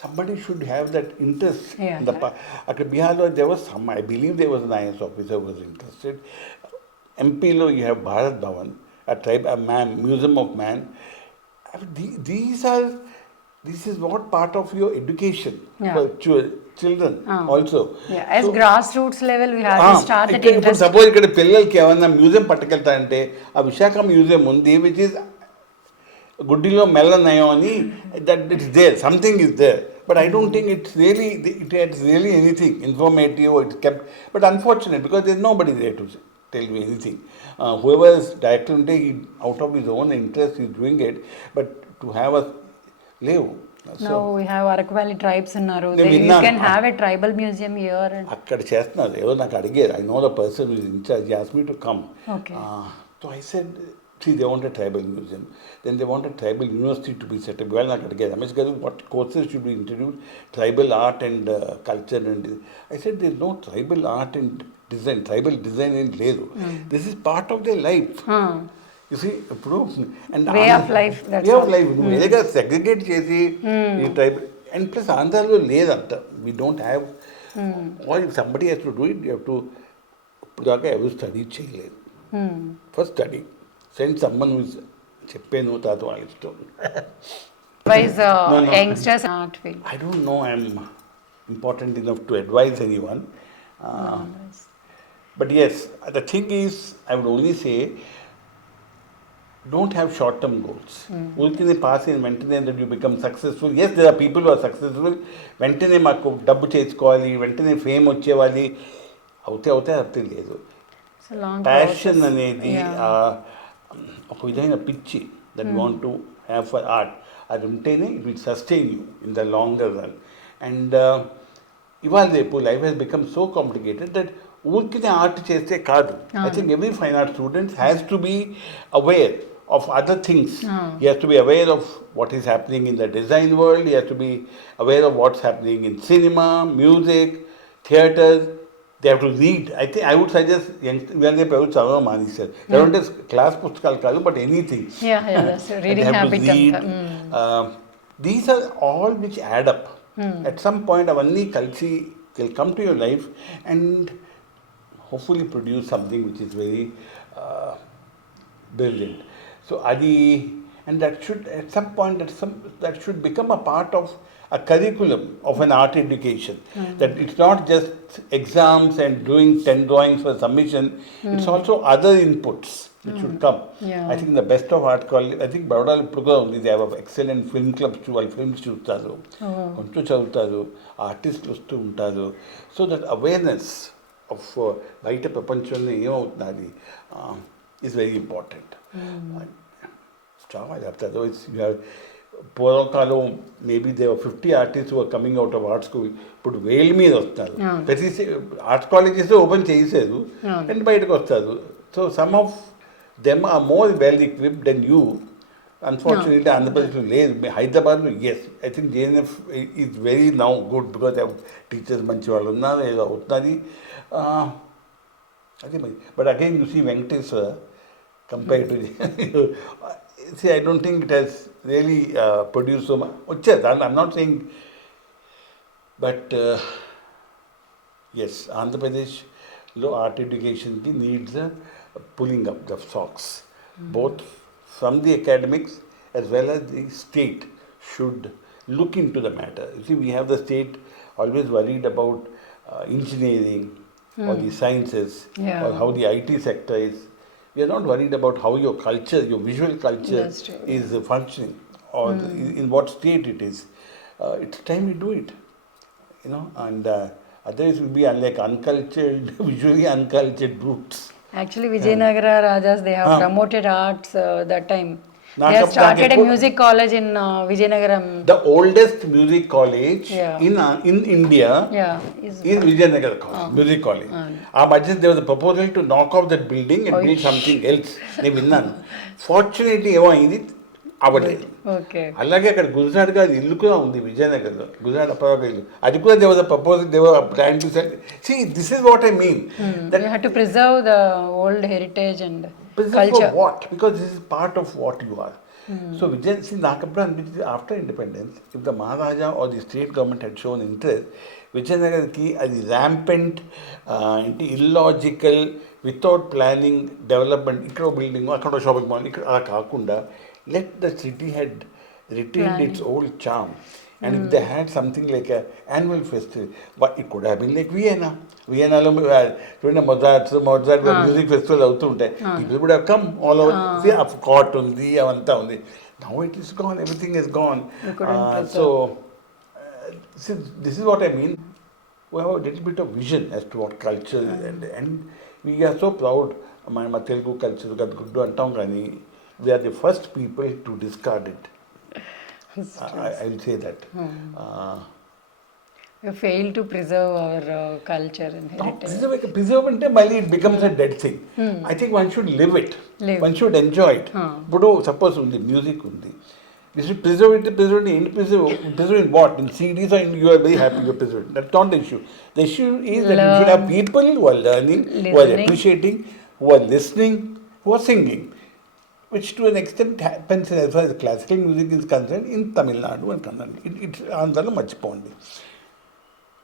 somebody should have that interest. In the at Bihar there was some, I believe there was an IAS officer who was interested. MP lo you have Bharat Bhavan, a man, museum of man. This is what part of your education for children also. As grassroots level we have to start that interest. Suppose ikkada pillalki evanna museum pattukeltante, aa Visakhapatnam museum undi, which is గుడ్డిలో మెల్లనయం అని, that it's there, something is there, but I don't think it's really anything informative. It's kept, but unfortunate because there nobody there to tell you anything. Whoever director ఉంటే out of his own interest is doing it, but to have a లేవు. Now we have Araku Valley tribes ఉన్నారు. You can have a tribal museum here. అక్కడ చేస్తున్నారు. ఏదో నాకు అడిగారు, I know the person who is in charge, he asked me to come. So I said, see, they want a tribal museum, then they want a tribal university to be set up. Well, నాకు అడిగారు, రమేష్ గారు, what courses should be introduced, tribal art and culture and I said there is no tribal art and design, tribal design ఏం లేదు. This is part of their life. You see, ఇప్పుడు and way of life, way of life నువ్వు ఏదైనా segregate చేసి ఈ tribal, and plus ఆంధ్రాలో లేదంట. We don't have, or if somebody has to do it, you have to, ఇప్పుడు దాకా ఎవరు స్టడీ చేయలేదు. First study, send someone who is చెప్పాను తాత వాళ్ళ ఇష్టం. Youngsters not feel. I don't know I am important enough to advise anyone. But yes, the thing is, I would only say, don't have short-term goals. Ultimately pass in వెంటనే that you become successful. Yes, there are people who are successful. వెంటనే మాకు డబ్బు చేసుకోవాలి, వెంటనే ఫేమ్ వచ్చేవాలి, అవుతే లేదు. ప్యాషన్ అనేది ఒక విధమైన పిచ్చి that want to have for art, అది ఉంటేనే it will sustain you in the longer run. And ఇవాళ రేపు life has become so complicated that ఊరికినే ఆర్ట్ చేస్తే కాదు. I think every fine art student has to be aware of other things. He has to be aware of what is happening in the design world. He has to be aware of what's happening in cinema, music, theatres. They have to read. I think I would suggest when they people chadava manisar. They don't just class puस्तकाल कालो, but anything. That's a reading they have habit. to read. These are all which add up. At some point, avanni kalchi will come to your life and hopefully produce something which is very brilliant. So adi, and that should at some point that should become a part of a curriculum of an art education. That it's not just exams and doing 10 drawings for submission. It's also other inputs which should come. I think the best of art college, I think Baroda they have excellent film clubs too. All films చూస్తారు, కొంచెం చదువుతారు, ఆర్టిస్టులు వస్తూ ఉంటారు. So that awareness of బయట ప్రపంచంలో ఏమవుతున్నది is very important. చాలా చెప్తారు. పూర్వకాలం maybe they 50 artist were coming out of art school, ఇప్పుడు వేల మీద వస్తారు. ప్రతి ఆర్ట్ కాలేజెస్ ఓపెన్ చేసేది అండ్ బయటకు వస్తారు. So some of them are more well equipped than you. Unfortunately ఆంధ్రప్రదేశ్లో లేదు. హైదరాబాద్లో yes, I think JNF is very now good because teachers మంచి వాళ్ళు ఉన్నారు, ఏదో అవుతున్నది. అదే మరి. But again you see Venkateswara compared to see, I don't think it has really produced so much. I'm not saying, but yes, Andhra Pradesh low art education needs a pulling up the socks, both from the academics as well as the state should look into the matter. You see, we have the state always worried about engineering or the sciences or how the IT sector is. We are not worried about how your culture, your visual culture is functioning or in what state it is. It's time we do it, and otherwise we'll be like uncultured, visually uncultured brutes. Actually, Vijayanagara Rajas, they have promoted arts that time. They have started a music college in Vijayanagaram. The oldest music college in India is Vijayanagara College, music college. There was a proposal to knock off that building and build something else. Fortunately, అవ్వలేదు. అలాగే అక్కడ గుజరాత్ గారి ఇల్లు కూడా ఉంది విజయనగర్లో, గుజరాత్ అప్పగా ఇల్లు, అది కూడా there was a proposal, they were trying to say, see, this is what I mean. That you have to preserve the old heritage and preserve culture. For what? Because this is part of what you are. So Nakapura, after independence, if the Maharaja or the state government had shown interest, Vijayanagarki as rampant, illogical, without planning development, ikkada building, akkada shopping mall, ikkada kaakunda, let the city had retained its old charm. And if they had something like an annual festival, but it could have been like Vienna. Vienna, Mozart music festival outuntayi. People would have come all over. See, of court undi, avanta undi. Now it is gone. Everything is gone. So, see, this is what I mean. We have a little bit of vision as to what culture and we are so proud. My Telugu culture, Gadguddu antam kani, we are the first people to discard it. I'll say that. We fail to preserve our culture and heritage. Preserve until it becomes a dead thing. I think one should live it. One should enjoy it. But suppose music undi. You should preserve it. Preserve in what? In CDs, or you are very happy you preserve it. That's not the issue. The issue is that you should have people who are learning, who are appreciating, who are listening, who are singing. Which to an extent happens as far as classical music is concerned in Tamil Nadu and Kannada. It's Andhra much pondi.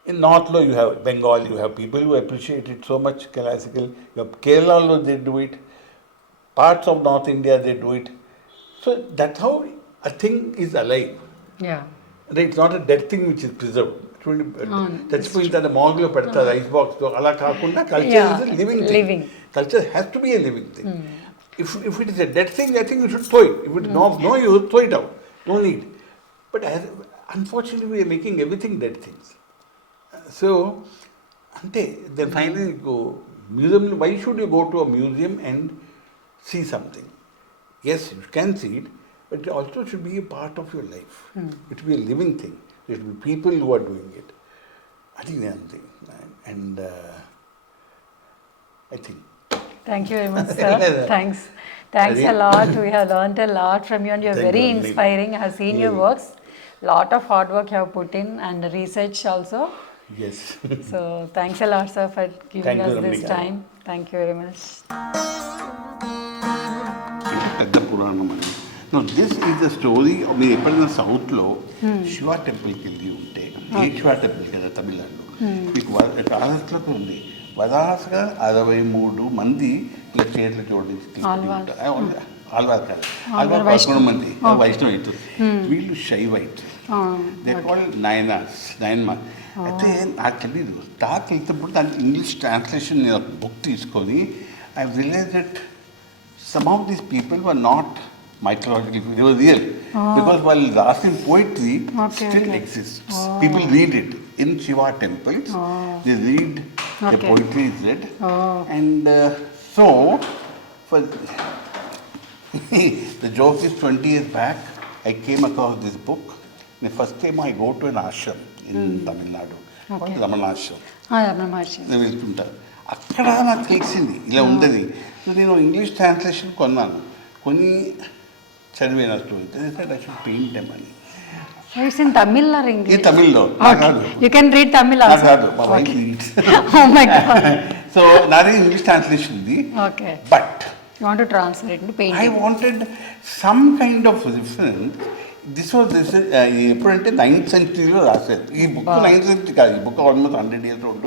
In North Lo, you have Bengal, you have people who appreciate it so much classical. You have Kerala, they do it. Parts of North India, they do it. So that's how a thing is alive. It's not a dead thing which is preserved. చచ్చిపోయిన మోగ్లో పెడతారు ఐస్ బాక్స్లో, అలా కాకుండా culture is a living thing. Culture has to be a living thing. If it is a dead thing, I think you should throw it. If it is no use, throw it out. No need. But unfortunately, we are making everything dead things. So, then finally you go museum. Why should you go to a museum and see something? Yes, you can see it, but it also should be a part of your life. It should be a living thing. There should be people who are doing it. I think that's the thing. And I think. Thank you very much, sir. Thanks. Thanks a lot. We have learned a lot from you, and you're Thank very you. inspiring. I have seen your works. Lot of hard work you have put in and research also. Yes. So thanks a lot, sir, for giving Thank us you, this Ramika. time. Thank you very much. పెద్ద పురాణం అని no this is the story మీరు ఎప్పుడైనా సౌత్లో శివ టెంపుల్కి వెళ్ళి ఉంటే ఏ శివ టెంపుల్ కదా తమిళనాడులో మీకు ఆంధ్రలో ఉంది వదాసగా 63 మంది ఇలా చేతులు జోడించి ఆల్వార్ కాదు ఆల్వార్ 11 మంది వైష్ణవ్ అవుతుంది వీళ్ళు శైవైట్ దే కాల్ నయన్మార్ అయితే నాకు తెలీదు నాకు వెళ్తున్నప్పుడు దానికి ఇంగ్లీష్ ట్రాన్స్లేషన్ నేను ఒక బుక్ తీసుకొని I realise that some of these people were not mythological, they were real. Because while Rasim poetry still exists. People read it in Shiva temples. They read, the poetry is read. And so, for the joke is 20 years back, I came across this book. The first time I go to an ashram in Tamil Nadu, called Ramanashram. నేను వెళ్తుంటాను అక్కడ నాకు తెలిసింది ఇలా ఉంటుంది నేను English translation కొన్నాను కొన్ని చదివిన story I should paint them అని It's in Tamil or English? ఇది తమిళ్లో You can read Tamil also. కాదు మా wife reads Oh my God. So నాది ఇంగ్లీష్ ట్రాన్స్లేషన్ ఉంది Okay. But You want to translate into painting? I wanted some kind of reference. This ఎప్పుడంటే 9th centuryలో రాశారు ఈ బుక్ 9th century కాదు ఈ book almost 100 years old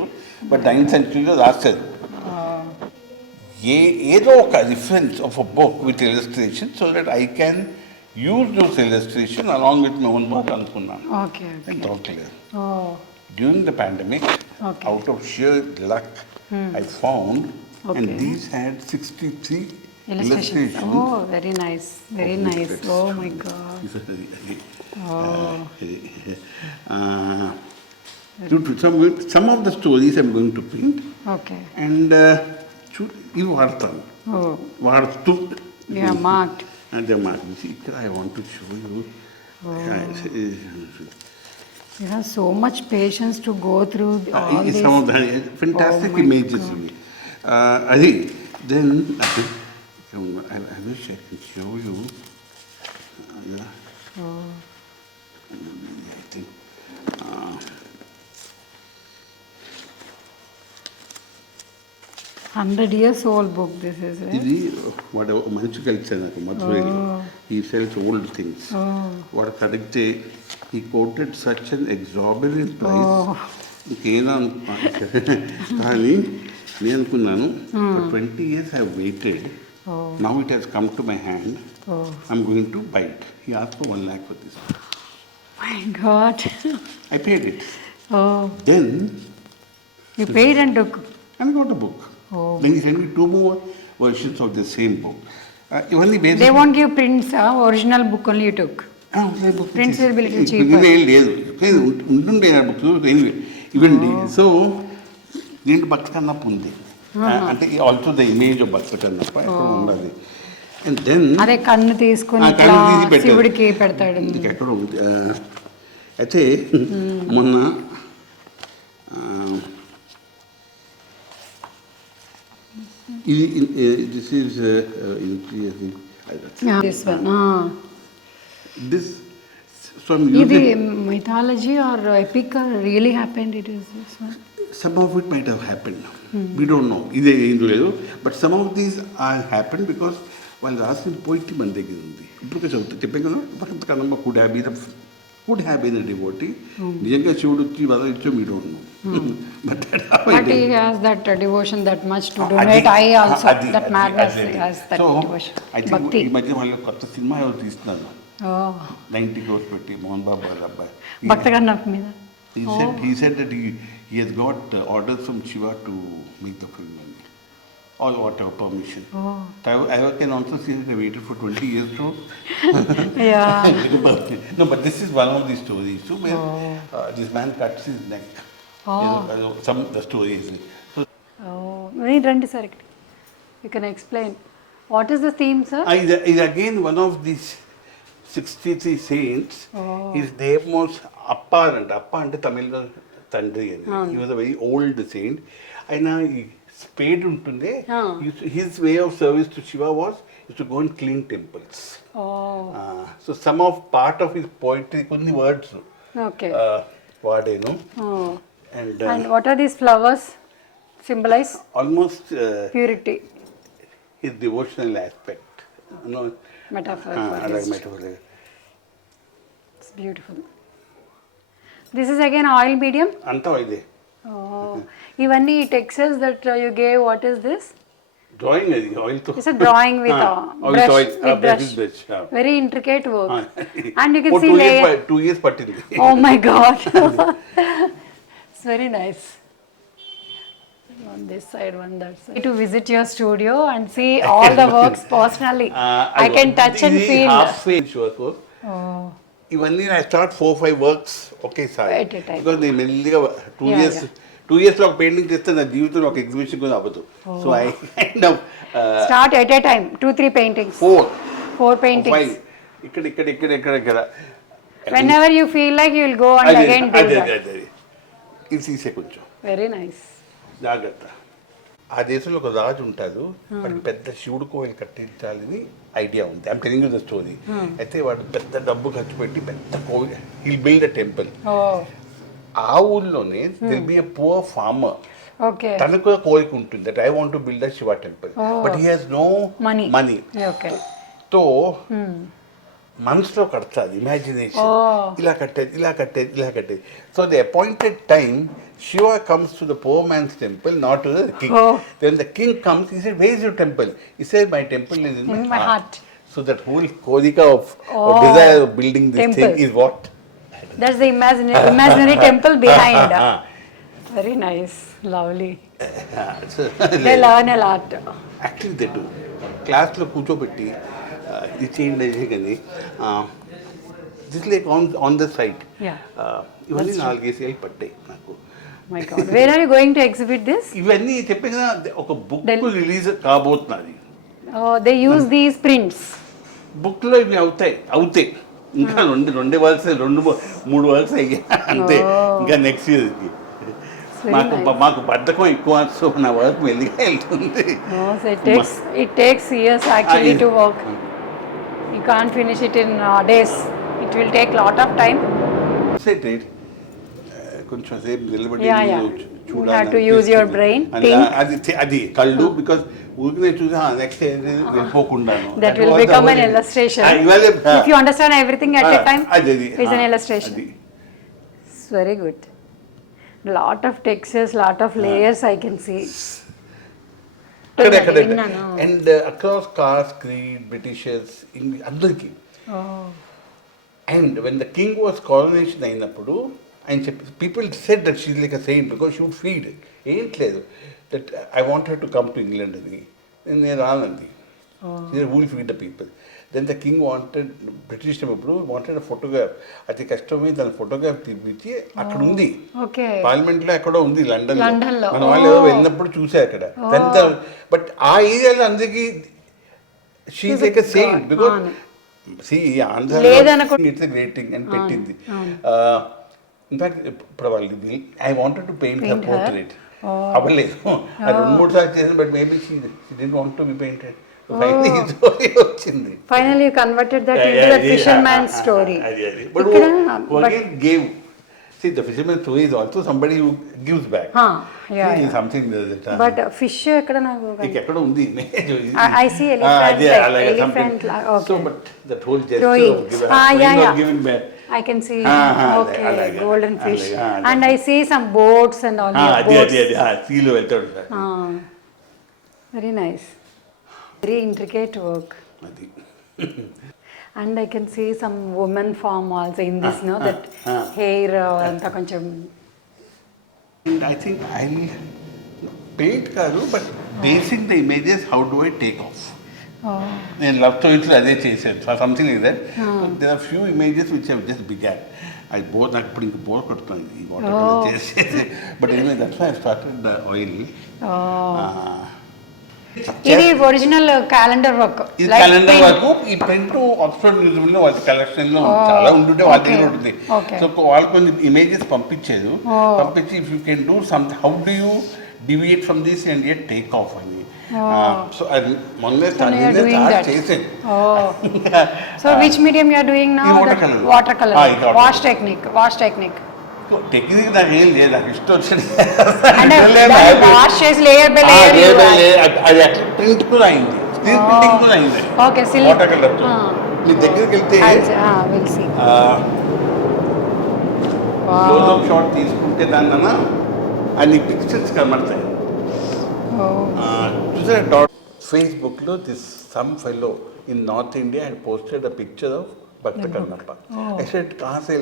but 9th centuryలో రాశారు ఏదో ఒక reference of a book with illustration so that I can use those illustration along with my own work అనుకున్నాను during the pandemic out of sheer luck I found and these had 63 illustrations. Oh, very nice. Very nice. Oh my God. Some of the stories I'm going to paint. Okay. And you vaartanu. Oh. Vaartu. Yeah, marked. And they're marked. See, I want to show you. You have so much patience to go through all these. Some of the fantastic images. Adi, then I wish I could show you. I think. 100 years old book this is, right? ఇది వాడు మంచి కలిసాను నాకు మధురైలో ఈ cells old things వాడు కరెక్టే ఈ కోటెడ్ సచ్ అన్ ఎగ్జాబిలెంట్ ప్రైస్ ఇంకేనా కానీ నేను అనుకున్నాను 20 years I have waited. Now it has come to my hand. I'm going to buy it. He asked for 1 lakh for this. My God. I paid it. Then you paid and took. And got a book. Then he sent me 2 more versions of the same book. Even the basic. They won't give prints. Original book only you took. Prints will be little cheaper. ఉంటుండే books anyway ఇవ్వండి సో దీంట్లో భక్త కన్నప్ప ఉంది అంటే also the image of భక్త కన్నప్ప ఎక్కడ ఉండాలి and then అదే కన్ను తీసుకుని శివుడికి పెడతాడు ఎక్కడ ఉంది అయితే మొన్న this is this one. This so I'm using. Is it mythology or epic or really happened? It is this one. Some of it might have happened. We don't know. ఇదే ఏందో లేదు but some of these are happen because వాళ్ళు రాసిన పోయిట్రీ మన దగ్గర ఉంది ఇప్పుడు చదువుతా చెప్పాను కదా Bhakta Kannamma could have been devotee నిజంగా శివుడు వచ్చి వద ఇచ్చో మీ don't know But he has that devotion that much to donate. I also that madness has that devotion. I think ఈ మధ్య వాళ్ళు కొత్త సినిమా ఎవరు తీస్తున్నారు 90 crores పెట్టి మోహన్ బాబు వాళ్ళ అబ్బాయి భక్త కన్నప్ప మీద. He said that he has got orders from Shiva to make the film or whatever permission. I can also see that I waited for 20 years to. No, but this is one of the stories. So where this man cuts his neck. Some the story is. So, sir. You can explain. What is the theme, sir? Is again one of these 63 saints. His name was Appa and Tamil Tandri. He was a very old saint. And spade ఉంటుంది. Ah. His way of service to Shiva was to go and clean temples. Oh, So some of part of his poetry, కొన్ని words okay. వాడేను. Oh. And And what are these flowers symbolize? almost Purity. his devotional aspect. No, Metaphor for అలాగే his. metaphor. It's beautiful. This is again oil medium. అంతా ఇదే Oh, ఇవన్నీ textiles that you gave. What is this? Drawing అది ఆయిల్తో. It's a drawing with a brush. With brush. Very intricate work. And you can see layer. 2 years పట్టింది. Oh my God. It's very nice. One this side, one that side. To visit your studio and see all the works personally. I can touch and feel. Halfway sure. Oh, ఇవన్నీ I start 4-5 works ఒకేసారి. At a time. Because నేను మెల్లిగా 2 Yeah, years 2 yearsలో ఒక పెయింటింగ్ చేస్తే నా జీవితంలో ఒక ఎగ్జిబిషన్ కూడా అవ్వదు. So I kind of start at a time. 2-3 paintings. 4 paintings. 5 ఇక్కడ Whenever you feel like you will go and again do that. అదే ఇది తీసే కొంచెం Very nice. జాగ్రత్త. ఆ దేశంలో ఒక రాజు ఉంటాడు, వాడికి పెద్ద శివుడు కోయిల్ కట్టించాలని ఐడియా ఉంది. I'm telling you the story. అయితే వాడు పెద్ద డబ్బు ఖర్చు పెట్టి పెద్ద కోయిల్ hill build a temple. Oh, ఆ ఊళ్ళోనే there'll be a poor farmer. okay. తనకు కూడా కోరిక ఉంటుంది that I want to build a Shiva temple, but he has no money. Okay. తో మనసులో కడతాది ఇమాజినేషన్, ఇలా కట్టేది. So the appointed time Shiva comes to the poor man's temple, not to the king. Then the king comes, he said where is your temple? He said my temple is in my heart. So that whole కోరిక of desire of building this thing is what. That's the imaginary temple behind. Very nice, lovely. They learn a lot. Actually they do. క్లాస్లో కూర్చోబెట్టి ఇది చేయండి అదే కానీ this like on the site. ఇవన్నీ 4 ఏళ్ళు పట్టాయి నాకు. My God. Where are you going to exhibit this? ఇవన్నీ చెప్పిన ఒక బుక్ రిలీజ్ కాబోతున్నది. Oh, they use these prints. బుక్లో ఇవి అవుతాయి ఇంకా 2 వర్క్స్ 2-3 వర్క్స్ అయ్యాయి అంతే. ఇంకా నెక్స్ట్ ఇయర్కి మాకు బద్ధకం ఎక్కువ, సో నా వర్క్ మెల్లిగా వెళ్తుంది. So it takes years actually to work. You can't finish it in days. It will take lot of time. కొంచెం సేపు నిలబడి You have to use your brain. అది కళ్ళు, బికాస్ ఊరికే చూసా నెక్స్ట్ వెళ్ళిపోకుండా. That will become an illustration. If you understand everything at a time, it's an illustration. It's very good. Lot of textures, lot of layers I can see. And across caste, creed, Britishers, అందరికి. And when the king was coronation అయినప్పుడు ఆయన చెప్పి people said that she like a saint because she would feed. ఏంట్లేదు that I want her to come to England అని. నేను రానంది. Would feed the people. Then the king wanted, British అప్పుడు wanted a photograph. అతి కష్టమే దాని ఫోటోగ్రాఫ్ తీపించి అక్కడ ఉంది, పార్లమెంట్లో ఎక్కడో ఉంది లండన్లో. మన వాళ్ళు ఏదో వెళ్ళినప్పుడు చూసే అక్కడ. బట్ ఆ ఏరియాలో అందరికీ she is like a saint because Andhra it's a great thing అని పెట్టింది. ఇన్ఫాక్ట్ ఇప్పుడు వాళ్ళు I wanted to paint her portrait. అవ్వలేదు, 2-3 సార్లు చేసాను, but maybe she didn't want to be painted. వచ్చింది. Finally you converted that into the fisherman story. But who again gave. See, the fisherman story is also somebody who gives back. Something that. But fish ekkada naku ekkada undi. I see elephant. Okay. So but that whole gesture of giving back. I can see. Okay, golden fish. And I see some boats and all. Boats. Sea lo veltadu. Very nice. Very intricate work. And I can see some woman form also in this, no? That hair anta koncham. I think I'll paint kaadu, but basing the images, how do I take off? నేను love స్టోరీస్లో అదే చేశాను, something like that. There are few images which have just began. అది నాకు ఇప్పుడు ఇంక bore కొడుతుంది ఈ వాటర్ చేసేసి. But anyway that's why I started the oil. ఇది ఒరిజినల్ క్యాలెండర్ వర్క్. ఇది క్యాలెండర్ వర్క్. ఈ ప్రింట్ ఆక్స్ఫర్డ్ మ్యూజియం లో వాళ్ళ కలెక్షన్ లో చాలా ఉంటుంటే వాళ్ళ దగ్గర ఉంటుంది. సో వాళ్ళు కొన్ని ఇమేజెస్ పంపించారు. పంపించి if you can do something, how do you deviate from this and yet take off అని. సో అది మొన్న So now you are doing start that. చేసాను. Oh. So which medium you are doing now? ఈ watercolor. Watercolor. ఇంకా Wash technique. Wash technique. Technique నాకు ఏం లేదు, నాకు ఇష్టం వచ్చింది. అంటే దాన్ని వాష్ చేసి లేయర్ బై లేయర్ అది అట్లా ప్రింట్ కూడా అయింది, స్క్రీన్ ప్రింటింగ్ కూడా అయింది. ఓకే సిల్ వాటర్ కలర్ మీ దగ్గరికి వెళ్తే విల్ సీ క్లోజ్అప్ షాట్ తీసుకుంటే దాన్ని అన్ని పిక్చర్స్ కనబడతాయి. చూసారా డాట్ ఫేస్బుక్లో this some fellow in north India and posted a picture of भक्त कन्नप्पा. I said कहाँ से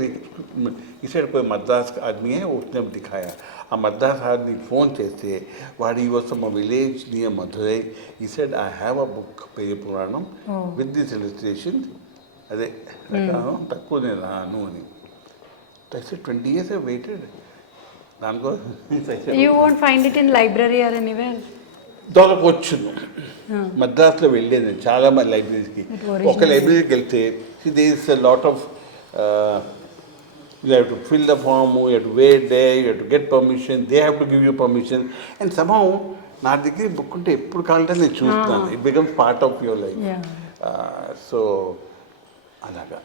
he said कोई मद्रास का आदमी है, उसने दिखाया. आ मद्रास आदमी फ़ोन చేస్తే వాడు he was from a village near Madurai. He said I have a book Peri Puranam with this illustration. అదే తక్కువనే రాను అని. I said 20 years I waited. దానికో you won't find it in library or anywhere. దొరకొచ్చును. మద్రాసులో వెళ్ళేది నేను చాలా మంది లైబ్రరీస్కి. ఒక లైబ్రరీకి వెళ్తే there is a lot of you have to fill the form, you have to wait there, you have to get permission, they have to give you permission, and somehow నా దగ్గర బుక్ ఉంటే ఎప్పుడు కావాలంటే నేను చూస్తున్నాను. It becomes part of your life. So అలాగా.